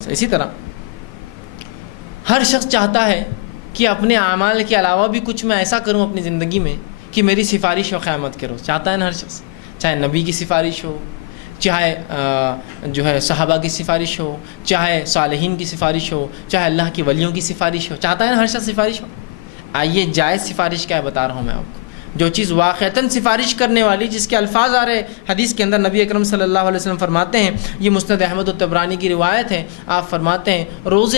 اسی طرح ہر شخص چاہتا ہے کہ اپنے اعمال کے علاوہ بھی کچھ میں ایسا کروں اپنی زندگی میں کہ میری سفارش ہو قیامت کے روز. چاہتا ہے نا ہر شخص, چاہے نبی کی سفارش ہو, چاہے جو ہے صحابہ کی سفارش ہو, چاہے صالحین کی سفارش ہو, چاہے اللہ کی ولیوں کی سفارش ہو. چاہتا ہے نا ہر شخص سفارش ہو. آئیے جائز سفارش کیا ہے بتا رہا ہوں میں آپ کو. جو چیز واقعتاً سفارش کرنے والی, جس کے الفاظ آ رہے حدیث کے اندر, نبی اکرم صلی اللہ علیہ وسلم فرماتے ہیں, یہ مسند احمد و طبرانی کی روایت ہے, آپ فرماتے ہیں روز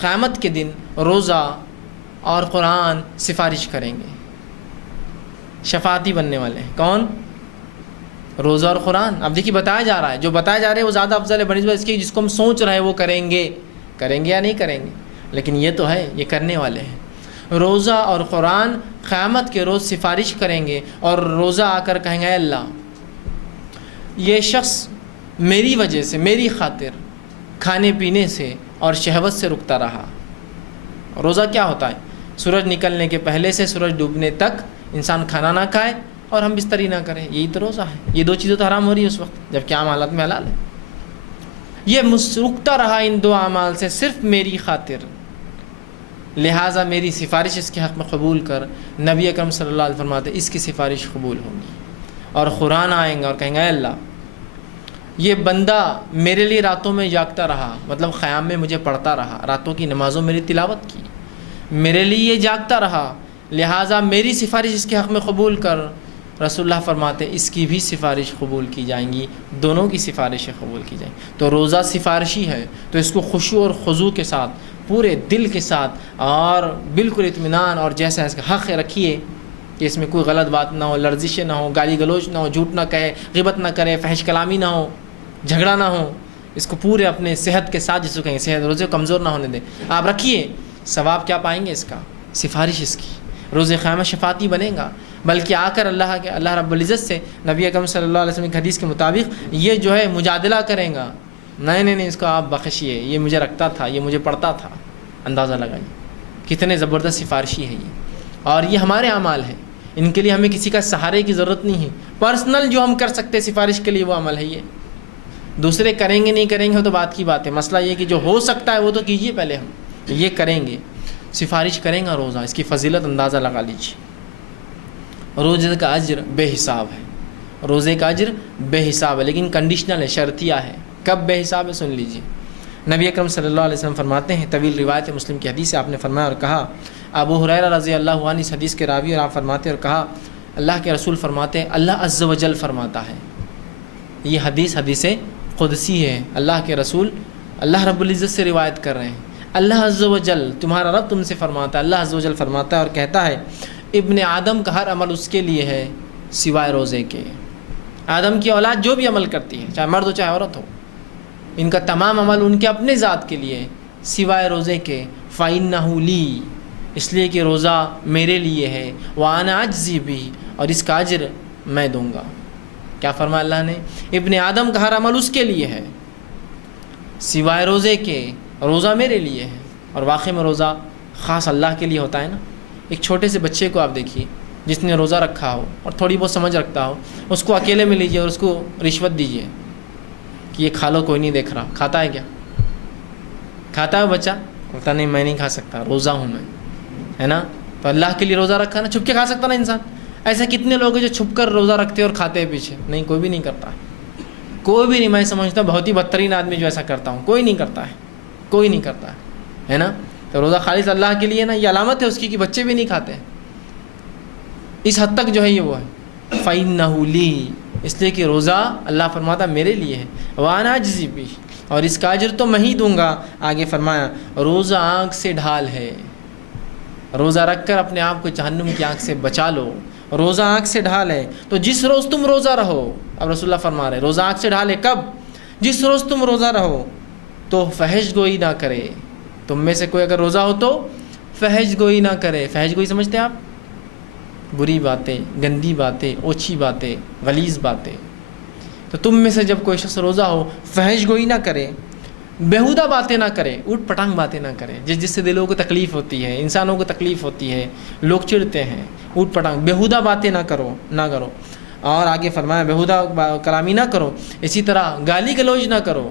قیامت کے دن روزہ اور قرآن سفارش کریں گے, شفاعتی بننے والے ہیں. کون؟ روزہ اور قرآن. اب دیکھیے بتایا جا رہا ہے, جو بتایا جا رہا ہے وہ زیادہ افضل ہے بنسبت اس کی جس کو ہم سوچ رہے ہیں وہ کریں گے یا نہیں کریں گے, لیکن یہ تو ہے یہ کرنے والے ہیں. روزہ اور قرآن قیامت کے روز سفارش کریں گے, اور روزہ آ کر کہیں گے اے اللہ یہ شخص میری وجہ سے, میری خاطر کھانے پینے سے اور شہوت سے رکتا رہا. روزہ کیا ہوتا ہے؟ سورج نکلنے کے پہلے سے سورج ڈوبنے تک انسان کھانا نہ کھائے اور ہم بستری نہ کریں, یہی تو روزہ ہے. یہ دو چیزیں تو حرام ہو رہی ہے اس وقت, جبکہ عام حالات میں حلال ہے. یہ رکتا رہا ان دو اعمال سے صرف میری خاطر, لہٰذا میری سفارش اس کے حق میں قبول کر. نبی اکرم صلی اللہ علیہ وسلم فرماتے اس کی سفارش قبول ہوگی. اور قرآن آئیں گا اور کہیں گے اے اللہ یہ بندہ میرے لیے راتوں میں جاگتا رہا, مطلب قیام میں مجھے پڑھتا رہا, راتوں کی نمازوں میری تلاوت کی, میرے لیے یہ جاگتا رہا, لہٰذا میری سفارش اس کے حق میں قبول کر. رسول اللہ فرماتے اس کی بھی سفارش قبول کی جائیں گی, دونوں کی سفارشیں قبول کی جائیں گی. تو روزہ سفارشی ہے, تو اس کو خشوع اور خضوع کے ساتھ, پورے دل کے ساتھ اور بالکل اطمینان اور جیسا اس کا حق رکھیے کہ اس میں کوئی غلط بات نہ ہو, لرزشیں نہ ہو, گالی گلوچ نہ ہو, جھوٹ نہ کہے, غیبت نہ کرے, فحش کلامی نہ ہو, جھگڑا نہ ہو. اس کو پورے اپنے صحت کے ساتھ, جس کو کہیں صحت روزے کو کمزور نہ ہونے دیں, آپ رکھیے. ثواب کیا پائیں گے اس کا؟ سفارش اس کی روز قیامت شفاعتی بنے گا. بلکہ آ کر اللہ رب العزت سے نبی اکرم صلی اللہ علیہ وسلم کی حدیث کے مطابق یہ جو ہے مجادلہ کریں گا, نہیں اس کو آپ بخشیے, یہ مجھے رکھتا تھا, یہ مجھے پڑھتا تھا. اندازہ لگائیے کتنے زبردست سفارشی ہے یہ. اور یہ ہمارے اعمال ہیں, ان کے لیے ہمیں کسی کا سہارے کی ضرورت نہیں ہے. پرسنل جو ہم کر سکتے سفارش کے لیے وہ عمل ہے یہ. دوسرے کریں گے نہیں کریں گے تو بات کی بات ہے. مسئلہ یہ کہ جو ہو سکتا ہے وہ تو کیجیے پہلے. ہم یہ کریں گے, سفارش کریں گا روزہ, اس کی فضیلت اندازہ لگا لیجیے. روزے کا اجر بے حساب ہے, روزے کا اجر بے حساب ہے, لیکن کنڈیشنل ہے, شرطیہ ہے. کب بے حساب ہے سن لیجیے. نبی اکرم صلی اللہ علیہ وسلم فرماتے ہیں, طویل روایت مسلم کی حدیث سے آپ نے فرمایا اور کہا, ابو ہریرہ رضی اللہ عنہ اس حدیث کے راوی, اور آپ فرماتے اور کہا اللہ کے رسول فرماتے ہیں اللہ عز و جل فرماتا ہے. یہ حدیث قدسی ہے, اللہ کے رسول اللہ رب العزت سے روایت کر رہے ہیں. اللہ عز و جل تمہارا رب تم سے فرماتا ہے, اللہ عز و جل فرماتا ہے اور کہتا ہے ابن آدم کا ہر عمل اس کے لیے ہے سوائے روزے کے. آدم کی اولاد جو بھی عمل کرتی ہے, چاہے مرد ہو چاہے عورت ہو, ان کا تمام عمل ان کے اپنے ذات کے لیے سوائے روزے کے. فَإِنَّهُ لِي, اس لیے کہ روزہ میرے لیے ہے. وَأَنَا أَجْزِي بِهِ, اور اس کا اجر میں دوں گا. کیا فرمایا اللہ نے؟ ابن آدم کا ہر عمل اس کے لیے ہے سوائے روزے کے, روزہ میرے لیے ہے. اور واقعی میں روزہ خاص اللہ کے لیے ہوتا ہے نا. ایک چھوٹے سے بچے کو آپ دیکھیے جس نے روزہ رکھا ہو اور تھوڑی بہت سمجھ رکھتا ہو, اس کو اکیلے میں لیجیے اور اس کو رشوت دیجیے کہ یہ کھا لو, کوئی نہیں دیکھ رہا. کھاتا ہے کیا؟ کھاتا ہے بچہ؟ بولتا نہیں میں نہیں کھا سکتا, روزہ ہوں میں, ہے نا. تو اللہ کے لیے روزہ رکھا نا, چھپ کے کھا سکتا نا انسان. ایسے کتنے لوگ ہیں جو چھپ کر روزہ رکھتے اور کھاتے ہیں پیچھے؟ نہیں, کوئی بھی نہیں کرتا ہے, کوئی بھی نہیں. میں سمجھتا ہوں بہت ہی بدترین آدمی جو ایسا کرتا ہوں, کوئی نہیں کرتا ہے, کوئی نہیں کرتا ہے نا. تو روزہ خالص اللہ کے لیے نا, یہ علامت ہے اس کی کہ بچے بھی نہیں کھاتے ہیں. اس حد تک جو ہے یہ وہ ہے. فَإِنَّهُ لِي, اس لیے کہ روزہ اللہ فرماتا میرے لیے ہے. وَأَنَا أَجْزِي بِهِ, اور اس کا اجر تو میں ہی دوں گا. آگے فرمایا روزہ آنکھ سے ڈھال ہے, روزہ رکھ کر اپنے آپ کو جہنم کی آنکھ سے بچا لو. روزہ آنکھ سے ڈھال ہے, تو جس روز تم روزہ رہو, اب رسول اللہ فرما رہے روزہ آنکھ سے ڈھال ہے کب؟ جس روز تم روزہ رہو تو فحش گوئی نہ کرے. تم میں سے کوئی اگر روزہ ہو تو فحش گوئی نہ کرے. فحش گوئی سمجھتے ہیں آپ؟ بری باتیں, گندی باتیں, اوچھی باتیں, غلیظ باتیں. تو تم میں سے جب کوئی شخص روزہ ہو فحش گوئی نہ کرے, بیہودہ باتیں نہ کرے, اوٹ پٹانگ باتیں نہ کرے, جس سے دلوں کو تکلیف ہوتی ہے, انسانوں کو تکلیف ہوتی ہے, لوگ چڑھتے ہیں. اوٹ پٹانگ بیہودہ باتیں نہ کرو. اور آگے فرمایا بیہودہ کلامی نہ کرو. اسی طرح گالی گلوچ نہ کرو,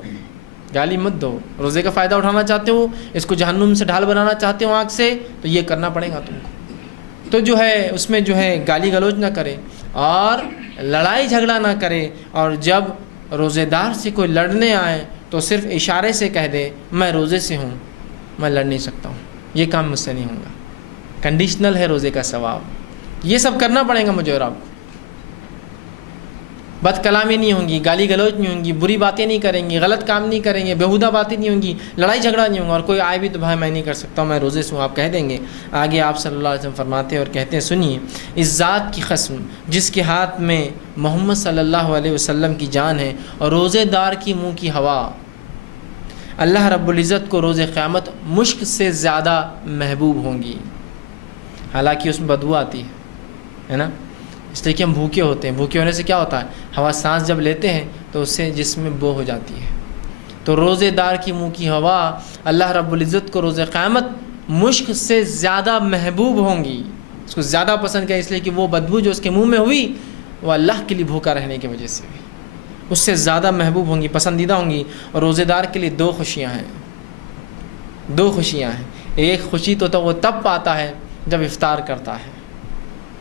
گالی مت دو. روزے کا فائدہ اٹھانا چاہتے ہو, اس کو جہنم سے ڈھال بنانا چاہتے ہو آنکھ سے, تو یہ کرنا پڑے گا تم کو. تو جو ہے اس میں جو ہے گالی گلوچ نہ کرے اور لڑائی جھگڑا نہ کرے, اور جب روزے دار سے کوئی لڑنے آئے تو صرف اشارے سے کہہ دے میں روزے سے ہوں, میں لڑ نہیں سکتا ہوں, یہ کام مجھ سے نہیں ہوگا. کنڈیشنل ہے روزے کا ثواب. یہ سب کرنا پڑے گا مجھے اور آپ کو. بد کلامی نہیں ہوں گی, گالی گلوچ نہیں ہوں گی, بری باتیں نہیں کریں گی, غلط کام نہیں کریں گے, بیہودہ باتیں نہیں ہوں گی, لڑائی جھگڑا نہیں ہوگا. اور کوئی آئے بھی تو بھائی میں نہیں کر سکتا ہوں, میں روزے سے ہوں, آپ کہہ دیں گے. آگے آپ صلی اللہ علیہ وسلم فرماتے ہیں اور کہتے ہیں سنیے, اس ذات کی قسم جس کے ہاتھ میں محمد صلی اللہ علیہ وسلم کی جان ہے اور روزے دار کی منہ کی ہوا, اللہ رب العزت کو روز قیامت مشک سے زیادہ محبوب ہوں گی. حالانکہ اس میں بدبو آتی ہے نا, اس لیے کہ ہم بھوکے ہوتے ہیں. بھوکے ہونے سے کیا ہوتا ہے, ہوا سانس جب لیتے ہیں تو اس سے جسم میں بو ہو جاتی ہے. تو روزے دار کی منہ کی ہوا اللہ رب العزت کو روز قیامت مشک سے زیادہ محبوب ہوں گی. اس کو زیادہ پسند کیا, اس لیے کہ وہ بدبو جو اس کے منہ میں ہوئی وہ اللہ کے لیے بھوکا رہنے کی وجہ سے اس سے زیادہ محبوب ہوں گی, پسندیدہ ہوں گی. اور روزے دار کے لیے دو خوشیاں ہیں. ایک خوشی تو وہ تب پاتا ہے جب افطار کرتا ہے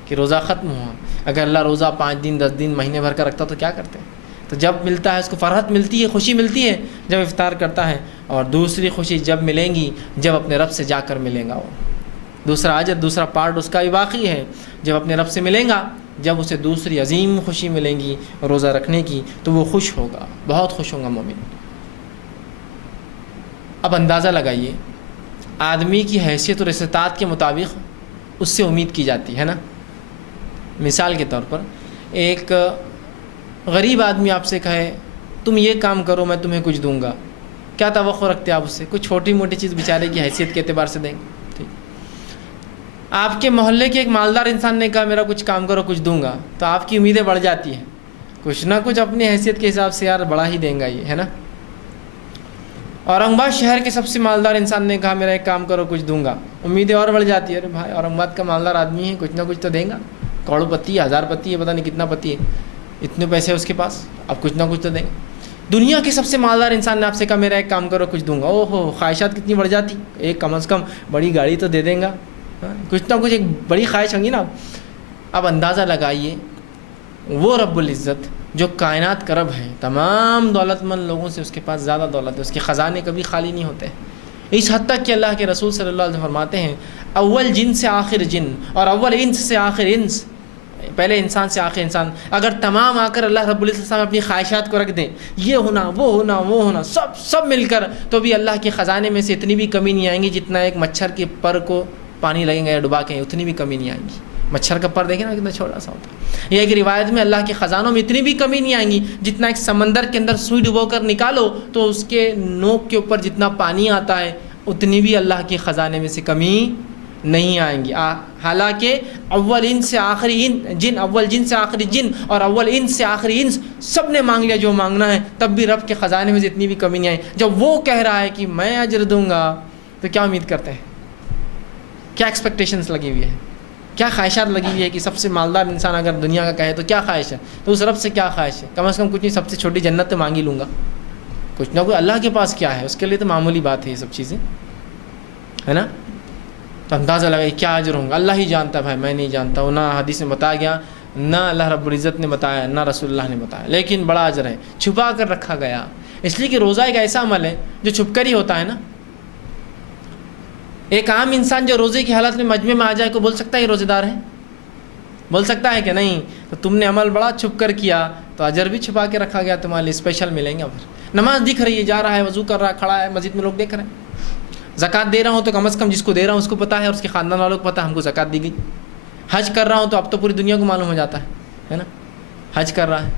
کہ روزہ ختم ہوا. اگر اللہ روزہ 5 دن 10 دن مہینے بھر کا رکھتا تو کیا کرتے ہیں. تو جب ملتا ہے اس کو فرحت ملتی ہے, خوشی ملتی ہے جب افطار کرتا ہے. اور دوسری خوشی جب ملیں گی جب اپنے رب سے جا کر ملے گا. وہ دوسرا اجر, دوسرا پارٹ اس کا بھی باقی ہے. جب اپنے رب سے ملیں گا, جب اسے دوسری عظیم خوشی ملیں گی روزہ رکھنے کی, تو وہ خوش ہوگا, بہت خوش ہوگا مومن. اب اندازہ لگائیے, آدمی کی حیثیت اور استطاعت کے مطابق اس سے امید کی جاتی ہے نا. مثال کے طور پر ایک غریب آدمی آپ سے کہے تم یہ کام کرو میں تمہیں کچھ دوں گا, کیا توقع رکھتے آپ اس سے؟ کچھ چھوٹی موٹی چیز بیچارے کی حیثیت کے اعتبار سے دیں گے. ٹھیک, آپ کے محلے کے ایک مالدار انسان نے کہا میرا کچھ کام کرو کچھ دوں گا, تو آپ کی امیدیں بڑھ جاتی ہیں. کچھ نہ کچھ اپنی حیثیت کے حساب سے یار بڑا ہی دیں گا یہ, ہے نا. اورنگ آباد شہر کے سب سے مالدار انسان نے کہا میرا ایک کام کرو کچھ دوں گا, امیدیں اور بڑھ جاتی ہے. ارے بھائی اورنگ آباد کا مالدار آدمی ہے, کچھ نہ کچھ تو دیں گا, کروڑ پتی ہے, 1000 پتی ہے, پتہ نہیں کتنا پتی ہے, اتنے پیسے اس کے پاس, اب کچھ نہ کچھ تو دیں گے. دنیا کے سب سے مالدار انسان نے آپ سے کہا میرا ایک کام کرو کچھ دوں گا. او ہو, خواہشات کتنی بڑھ جاتی. ایک کم از کم بڑی گاڑی تو دے دیں گا, کچھ نہ کچھ ایک بڑی خواہش ہوں گی نا. اب اندازہ لگائیے, وہ رب العزت جو کائنات کا رب ہے, تمام دولت مند لوگوں سے اس کے پاس زیادہ دولت ہے, اس کے خزانے کبھی خالی نہیں ہوتے. اس حد تک کہ اللہ کے رسول صلی اللہ علیہ وسلم فرماتے ہیں اول جن سے آخر جن اور اول انس سے آخر انس, پہلے انسان سے آخر انسان, اگر تمام آ کر اللہ رب العزت اپنی خواہشات کو رکھ دیں, یہ ہونا وہ ہونا وہ ہونا سب مل کر, تو بھی اللہ کے خزانے میں سے اتنی بھی کمی نہیں آئیں گی جتنا ایک مچھر کے پر کو پانی لگیں گا یا ڈبا کے, اتنی بھی کمی نہیں آئیں گی. مچھر کا پر دیکھیں نا کتنا چھوٹا سا ہوتا ہے. یہ ایک روایت میں اللہ کے خزانوں میں اتنی بھی کمی نہیں آئیں گی جتنا ایک سمندر کے اندر سوئی ڈبو کر نکالو تو اس کے نوک کے اوپر جتنا پانی آتا ہے اتنی بھی اللہ کے خزانے میں سے کمی نہیں آئیں گی. حالانکہ اول ان سے آخری جن, اول جن سے آخری جن اور اول ان سے آخری انس سب نے مانگ لیا جو مانگنا ہے, تب بھی رب کے خزانے میں سے اتنی بھی کمی نہیں آئی. جب وہ کہہ رہا ہے کہ میں اجر دوں گا, تو کیا امید کرتے ہیں, کیا ایکسپیکٹیشنز لگی ہوئی ہے, کیا خواہشات لگی ہوئی ہے کہ سب سے مالدار انسان اگر دنیا کا کہے تو کیا خواہش ہے, تو اس رب سے کیا خواہش ہے؟ کم از کم کچھ نہیں, سب سے چھوٹی جنت تو مانگ ہی لوں گا. کچھ نہ کوئی اللہ کے پاس کیا ہے, اس کے لیے تو معمولی بات ہے یہ سب چیزیں, ہے نا. تو اندازہ لگائی کیا اجر ہوں گا, اللہ ہی جانتا ہے بھائی, میں نہیں جانتا. نہ حدیث میں بتایا گیا, نہ اللہ رب العزت نے بتایا, نہ رسول اللہ نے بتایا, لیکن بڑا اجر ہے, چھپا کر رکھا گیا. اس لیے کہ روزہ ایک ایسا عمل ہے جو چھپ کر ہی ہوتا ہے نا. ایک عام انسان جو روزے کی حالت میں مجمع میں آ جائے کو بول سکتا ہے یہ روزے دار ہے؟ بول سکتا ہے کہ نہیں؟ تو تم نے عمل بڑا چھپ کر کیا تو اجر بھی چھپا کے رکھا گیا, تمہارے لیے اسپیشل ملیں گے. نماز دکھ رہی ہے, جا رہا ہے, وضو کر رہا ہے, کھڑا ہے, مسجد میں لوگ دیکھ رہے ہیں. زکوٰۃ دے رہا ہوں تو کم از کم جس کو دے رہا ہوں اس کو پتہ ہے اور اس کے خاندان والوں کو پتہ ہے ہم کو زکوٰۃ دی گئی. حج کر رہا ہوں تو اب تو پوری دنیا کو معلوم ہو جاتا ہے نا, حج کر رہا ہے.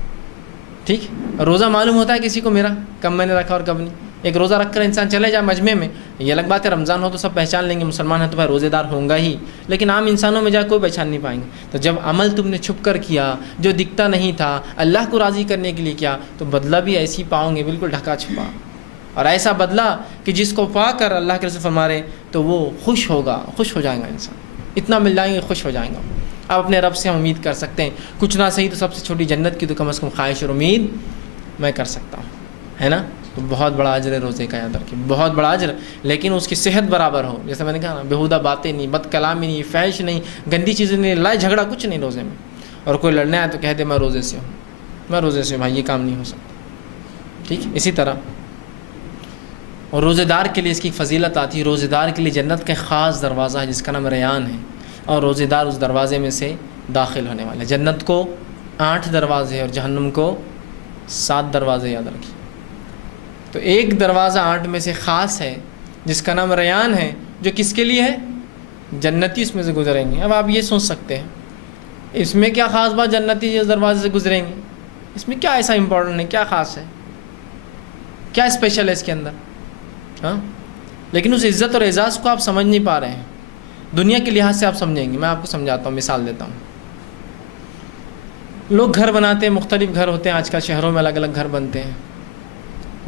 ٹھیک, روزہ معلوم ہوتا ہے کسی کو میرا کب میں نے رکھا اور کب نہیں. ایک روزہ رکھ کر انسان چلے جائے مجمع میں, یہ الگ بات ہے, رمضان ہو تو سب پہچان لیں گے مسلمان ہے تو بھائی روزے دار ہوں گا ہی, لیکن عام انسانوں میں جا کوئی پہچان نہیں پائیں گے. تو جب عمل تم نے چھپ کر کیا جو دکھتا نہیں تھا, اللہ کو راضی کرنے کے لیے کیا, تو بدلہ بھی ایسی پاؤں گے, بالکل ڈھکا چھپا, اور ایسا بدلہ کہ جس کو پا کر اللہ کے رسول فرما رہے تو وہ خوش ہوگا, خوش ہو جائے گا انسان, اتنا مل جائیں گے خوش ہو جائیں گا. اب اپنے رب سے ہم امید کر سکتے ہیں, کچھ نہ صحیح تو سب سے چھوٹی جنت کی تو کم از کم خواہش اور امید میں کر سکتا ہوں, ہے نا. تو بہت بڑا اجر ہے روزے کا، یاد رکھیے بہت بڑا اجر، لیکن اس کی صحت برابر ہو. جیسے میں نے کہا نا، بیہودہ باتیں نہیں، بد کلامی نہیں، فحش نہیں، گندی چیزیں نہیں، لڑائی جھگڑا کچھ نہیں روزے میں. اور کوئی لڑنے آئے تو کہہ دے میں روزے سے ہوں، میں روزے سے ہوں، بھائی یہ کام نہیں ہو سکتا. ٹھیک ہے. اسی طرح اور روزے دار کے لیے اس کی فضیلت آتی ہے. روزے دار کے لیے جنت کا ایک خاص دروازہ ہے جس کا نام ریان ہے، اور روزے دار اس دروازے میں سے داخل ہونے والے. جنت کو 8 دروازے اور جہنم کو 7 دروازے، یاد رکھیے. تو ایک دروازہ 8 میں سے خاص ہے جس کا نام ریان ہے، جو کس کے لیے ہے؟ جنتی اس میں سے گزریں گے. اب آپ یہ سوچ سکتے ہیں اس میں کیا خاص بات، جنتی اس دروازے سے گزریں گے، اس میں کیا ایسا امپورٹنٹ ہے، کیا خاص ہے، کیا اسپیشل ہے اس کے اندر؟ ہاں، لیکن اس عزت اور اعزاز کو آپ سمجھ نہیں پا رہے ہیں. دنیا کے لحاظ سے آپ سمجھیں گے. میں آپ کو سمجھاتا ہوں، مثال دیتا ہوں. لوگ گھر بناتے ہیں، مختلف گھر ہوتے ہیں. آج کل شہروں میں الگ الگ گھر بنتے ہیں.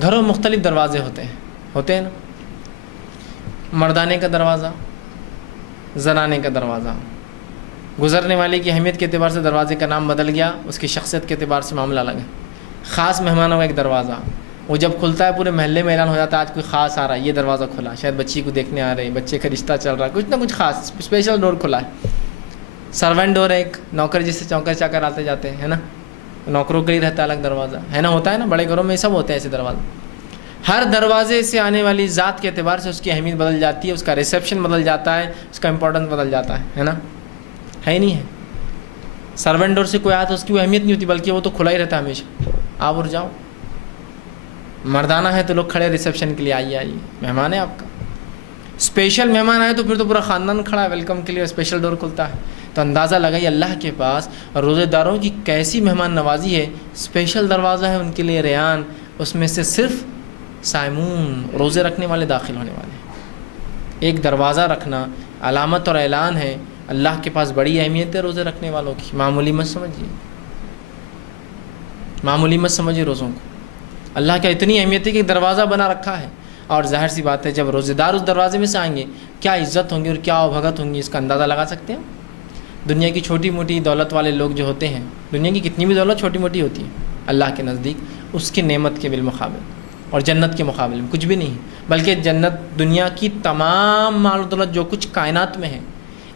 گھروں میں مختلف دروازے ہوتے ہیں نا. مردانے کا دروازہ، زنانے کا دروازہ. گزرنے والے کی اہمیت کے اعتبار سے دروازے کا نام بدل گیا، اس کی شخصیت کے اعتبار سے معاملہ الگ ہے. خاص مہمانوں کا ایک دروازہ، وہ جب کھلتا ہے پورے محلے میں اعلان ہو جاتا ہے آج کوئی خاص آ رہا ہے، یہ دروازہ کھلا، شاید بچی کو دیکھنے آ رہے ہیں، بچے کا رشتہ چل رہا ہے، کچھ نہ کچھ خاص اسپیشل ڈور کھلا ہے. سرونٹ ڈور ہے ایک، نوکر جس سے چوکر چاکر آتے جاتے ہیں، ہے نا، نوکروں کے لیے رہتا ہے الگ دروازہ، ہے نا، ہوتا ہے نا، بڑے گھروں میں سب ہوتے ہیں ایسے دروازے. ہر دروازے سے آنے والی ذات کے اعتبار سے اس کی اہمیت بدل جاتی ہے، اس کا ریسیپشن بدل جاتا ہے، اس کا امپورٹنس بدل جاتا ہے نا. ہے ہی نہیں ہے. سرونٹ ڈور سے کوئی آیا تو اس کی وہ اہمیت نہیں ہوتی، بلکہ وہ تو کھلا ہی رہتا ہے ہمیشہ، آپ اور جاؤ. مردانہ ہے تو لوگ کھڑے ریسیپشن کے لیے، آئیے آئیے، مہمان ہے آپ کا. اسپیشل مہمان آئے تو پھر تو پورا خاندان کھڑا ہے ویلکم کے لیے، اسپیشل ڈور کھلتا ہے. تو اندازہ لگائیے اللہ کے پاس روزے داروں کی کیسی مہمان نوازی ہے. اسپیشل دروازہ ہے ان کے لیے ریان، اس میں سے صرف صائمون، روزے رکھنے والے داخل ہونے والے. ایک دروازہ رکھنا علامت اور اعلان ہے. اللہ کے پاس بڑی اہمیت ہے روزے رکھنے والوں کی. معمولی مت سمجھیے، معمولی مت سمجھیے روزوں کو. اللہ کا اتنی اہمیت ہے کہ دروازہ بنا رکھا ہے. اور ظاہر سی بات ہے جب روزے دار اس دروازے میں سے آئیں گے کیا عزت ہوں گی اور کیا بھگت ہوں گی، اس کا اندازہ لگا سکتے ہیں. دنیا کی چھوٹی موٹی دولت والے لوگ جو ہوتے ہیں، دنیا کی کتنی بھی دولت چھوٹی موٹی ہوتی ہے، اللہ کے نزدیک اس کی نعمت کے بالمقابل اور جنت کے مقابلے میں کچھ بھی نہیں. بلکہ جنت دنیا کی تمام مال و دولت جو کچھ کائنات میں ہے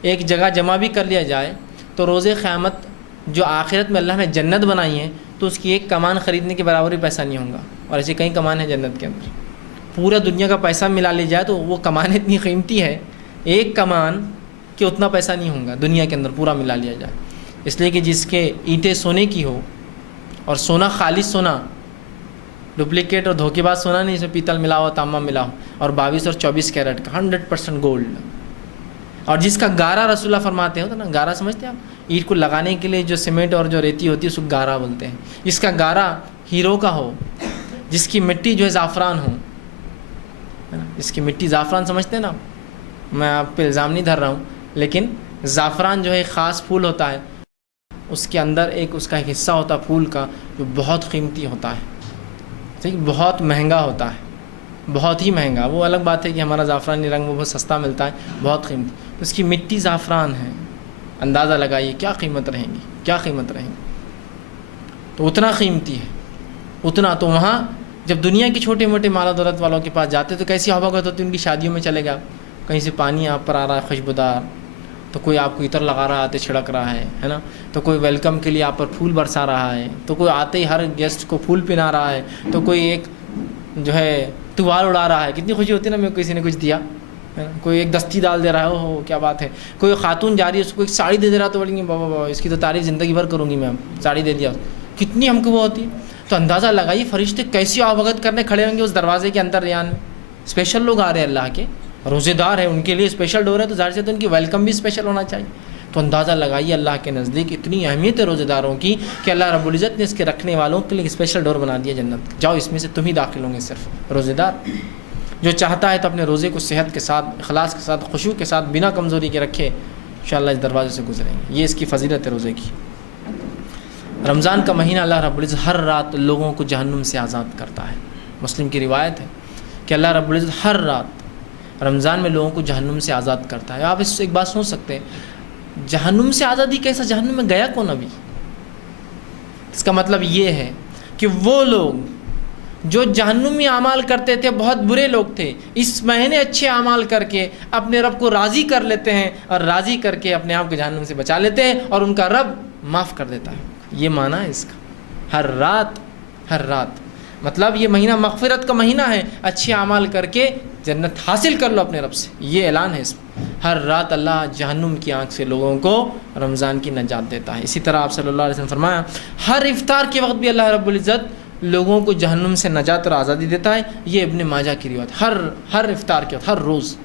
ایک جگہ جمع بھی کر لیا جائے تو روز قیامت جو آخرت میں اللہ نے جنت بنائی ہے تو اس کی ایک کمان خریدنے کے برابر بھی پیسہ نہیں ہوگا. اور ایسے کئی کمان ہیں جنت کے اندر، پورا دنیا کا پیسہ ملا لی جائے تو وہ کمان اتنی قیمتی ہے، ایک کمان کہ اتنا پیسہ نہیں ہوگا دنیا کے اندر پورا ملا لیا جائے. اس لیے کہ جس کے اینٹیں سونے کی ہو، اور سونا خالص سونا، ڈپلیکیٹ اور دھوکے باز سونا نہیں، اس میں پیتل ملا ہو، تانبا ملا ہو، اور 22 اور 24 کیرٹ کا 100% گولڈ. اور جس کا گارا رسول اللہ فرماتے ہو نا، گارا سمجھتے ہیں آپ، اینٹ کو لگانے کے لیے جو سیمنٹ اور جو ریتی ہوتی ہے اس کو گارا بولتے ہیں. جس کا گارا ہیرو کا ہو، جس کی مٹی جو ہے زعفران ہو، جس کی مٹی زعفران سمجھتے ہیں نا، میں آپ پہ الزام نہیں دھر رہا ہوں، لیکن زعفران جو ہے ایک خاص پھول ہوتا ہے، اس کے اندر ایک اس کا ایک حصہ ہوتا ہے پھول کا جو بہت قیمتی ہوتا ہے، ٹھیک، بہت مہنگا ہوتا ہے، بہت ہی مہنگا. وہ الگ بات ہے کہ ہمارا زعفرانی رنگ وہ بہت سستا ملتا ہے، بہت قیمتی. اس کی مٹی زعفران ہے، اندازہ لگائیے کیا قیمت رہیں گی، کیا قیمت رہیں گی. تو اتنا قیمتی ہے، اتنا. تو وہاں جب دنیا کے چھوٹے موٹے مال و دولت والوں کے پاس جاتے تو کیسی حباغت ہوتی، ان کی شادیوں میں چلے گا، کہیں سے پانی آپ پر آ رہا ہے خوشبودار، تو کوئی آپ کو عطر لگا رہا ہے، آتے چھڑک رہا ہے نا، تو کوئی ویلکم کے لیے آپ پر پھول برسا رہا ہے، تو کوئی آتے ہی ہر گیسٹ کو پھول پہنا رہا ہے، تو کوئی ایک جو ہے توال اڑا رہا ہے. کتنی خوشی ہوتی ہے نا، میں کسی نے کچھ دیا، کوئی ایک دستی ڈال دے رہا ہے، اوہ کیا بات ہے. کوئی خاتون جا رہی ہے، اس کو ایک ساڑی دے رہا تو بولیں گے بابا بابا اس کی تو تعریف زندگی بھر کروں گی میں، ساڑی دے دیا، کتنی ہم کو وہ ہوتی ہے. تو اندازہ لگائیے فرشتے کیسی آبھگت کرنے کھڑے ہوں گے اس دروازے کے اندر ریان میں. اسپیشل لوگ آ رہے ہیں، اللہ کے روزے دار ہیں، ان کے لیے اسپیشل ڈور ہے، تو ظاہر سے تو ان کی ویلکم بھی اسپیشل ہونا چاہیے. تو اندازہ لگائیے اللہ کے نزدیک اتنی اہمیت ہے روزے داروں کی کہ اللہ رب العزت نے اس کے رکھنے والوں کے لیے اسپیشل ڈور بنا دیا جنت. جاؤ اس میں سے تم ہی داخل ہوں گے، صرف روزے دار. جو چاہتا ہے تو اپنے روزے کو صحت کے ساتھ، اخلاص کے ساتھ، خشوع کے ساتھ، بنا کمزوری کے رکھے، انشاءاللہ اس دروازے سے گزریں گے. یہ اس کی فضیلت ہے روزے کی. رمضان کا مہینہ اللہ رب العزت ہر رات لوگوں کو جہنم سے آزاد کرتا ہے. مسلم کی روایت ہے کہ اللہ رب العزت ہر رات رمضان میں لوگوں کو جہنم سے آزاد کرتا ہے. آپ اس سے ایک بات سوچ سکتے ہیں، جہنم سے آزادی کیسا، جہنم میں گیا کون ابھی؟ اس کا مطلب یہ ہے کہ وہ لوگ جو جہنمی اعمال کرتے تھے بہت برے لوگ تھے، اس مہینے اچھے اعمال کر کے اپنے رب کو راضی کر لیتے ہیں، اور راضی کر کے اپنے آپ کو جہنم سے بچا لیتے ہیں، اور ان کا رب معاف کر دیتا ہے۔ یہ معنی ہے اس کا، ہر رات مطلب یہ مہینہ مغفرت کا مہینہ ہے، اچھے اعمال کر کے جنت حاصل کر لو اپنے رب سے، یہ اعلان ہے اس میں۔ ہر رات اللہ جہنم کی آنکھ سے لوگوں کو رمضان کی نجات دیتا ہے۔ اسی طرح آپ صلی اللہ علیہ وسلم فرمایا، ہر افطار کے وقت بھی اللہ رب العزت لوگوں کو جہنم سے نجات اور آزادی دیتا ہے۔ یہ ابن ماجہ کی روایت، ہر افطار کے وقت، ہر روز۔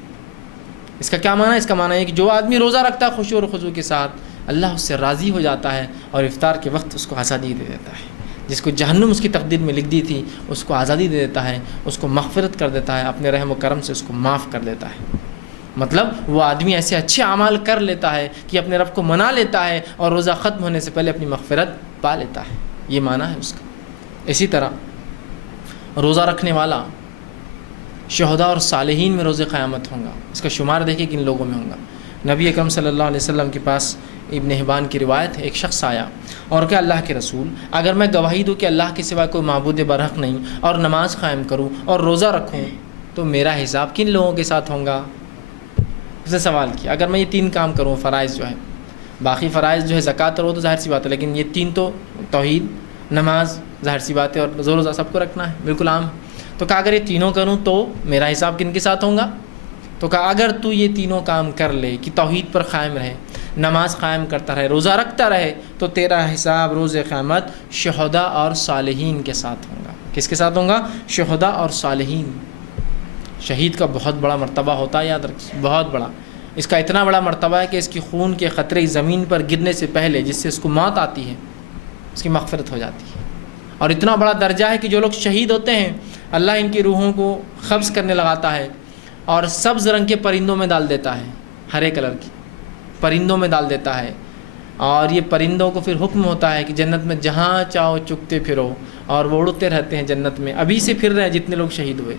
اس کا کیا معنی ہے؟ اس کا معنی ہے کہ جو آدمی روزہ رکھتا ہے خشوع اور خضوع کے ساتھ، اللہ اس سے راضی ہو جاتا ہے اور افطار کے وقت اس کو آزادی دے دیتا ہے۔ جس کو جہنم اس کی تقدیر میں لکھ دی تھی اس کو آزادی دے دیتا ہے، اس کو مغفرت کر دیتا ہے، اپنے رحم و کرم سے اس کو معاف کر دیتا ہے۔ مطلب وہ آدمی ایسے اچھے اعمال کر لیتا ہے کہ اپنے رب کو منا لیتا ہے اور روزہ ختم ہونے سے پہلے اپنی مغفرت پا لیتا ہے۔ یہ معنی ہے اس کا۔ اسی طرح روزہ رکھنے والا شہداء اور صالحین میں روز قیامت ہوں گا۔ اس کا شمار دیکھیں کن لوگوں میں ہوں گا۔ نبی اکرم صلی اللہ علیہ وسلم کے پاس ابن حبان کی روایت ہے، ایک شخص آیا اور کہ اللہ کے رسول، اگر میں گواہی دوں کہ اللہ کے سوا کوئی معبود برحق نہیں، اور نماز قائم کروں اور روزہ رکھوں، تو میرا حساب کن لوگوں کے ساتھ ہوگا؟ اس نے سوال کیا، اگر میں یہ 3 کام کروں، فرائض جو ہے، باقی فرائض جو ہے زکوٰۃ اور وہ تو ظاہر سی بات ہے، لیکن یہ 3 تو توحید، نماز، ظاہر سی بات ہے، اور روزہ سب کو رکھنا ہے، بالکل عام۔ تو کہا اگر یہ تینوں کروں تو میرا حساب کن کے ساتھ ہوگا؟ تو کہا اگر تو یہ تینوں کام کر لے کہ توحید پر قائم رہے، نماز قائم کرتا رہے، روزہ رکھتا رہے، تو تیرا حساب روز قیامت شہداء اور صالحین کے ساتھ ہوگا۔ کس کے ساتھ ہوگا؟ شہداء اور صالحین۔ شہید کا بہت بڑا مرتبہ ہوتا ہے، یاد رکھیے، بہت بڑا۔ اس کا اتنا بڑا مرتبہ ہے کہ اس کی خون کے قطرے زمین پر گرنے سے پہلے، جس سے اس کو موت آتی ہے، اس کی مغفرت ہو جاتی ہے۔ اور اتنا بڑا درجہ ہے کہ جو لوگ شہید ہوتے ہیں اللہ ان کی روحوں کو قبض کرنے لگاتا ہے اور سبز رنگ کے پرندوں میں ڈال دیتا ہے، ہرے کلر کی پرندوں میں ڈال دیتا ہے، اور یہ پرندوں کو پھر حکم ہوتا ہے کہ جنت میں جہاں چاہو چگتے پھرو، اور وہ اڑتے رہتے ہیں جنت میں، ابھی سے پھر رہے ہیں جتنے لوگ شہید ہوئے،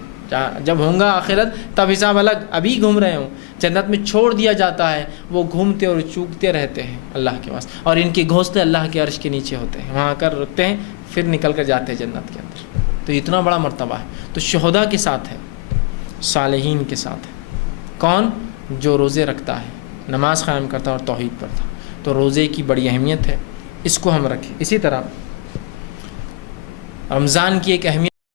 جب ہوں گا آخرت تب حساب الگ، ابھی گھوم رہے ہوں، جنت میں چھوڑ دیا جاتا ہے، وہ گھومتے اور چوگتے رہتے ہیں اللہ کے پاس، اور ان کے گھونسلے اللہ کے عرش کے نیچے ہوتے ہیں، وہاں کر رکتے ہیں، پھر نکل کر جاتے ہیں جنت کے اندر۔ تو اتنا بڑا مرتبہ ہے۔ تو شہداء کے ساتھ ہے، صالحین کے ساتھ ہے۔ کون؟ جو روزے رکھتا ہے، نماز قائم کرتا ہے اور توحید پڑھتا۔ تو روزے کی بڑی اہمیت ہے، اس کو ہم رکھیں۔ اسی طرح رمضان کی ایک اہمیت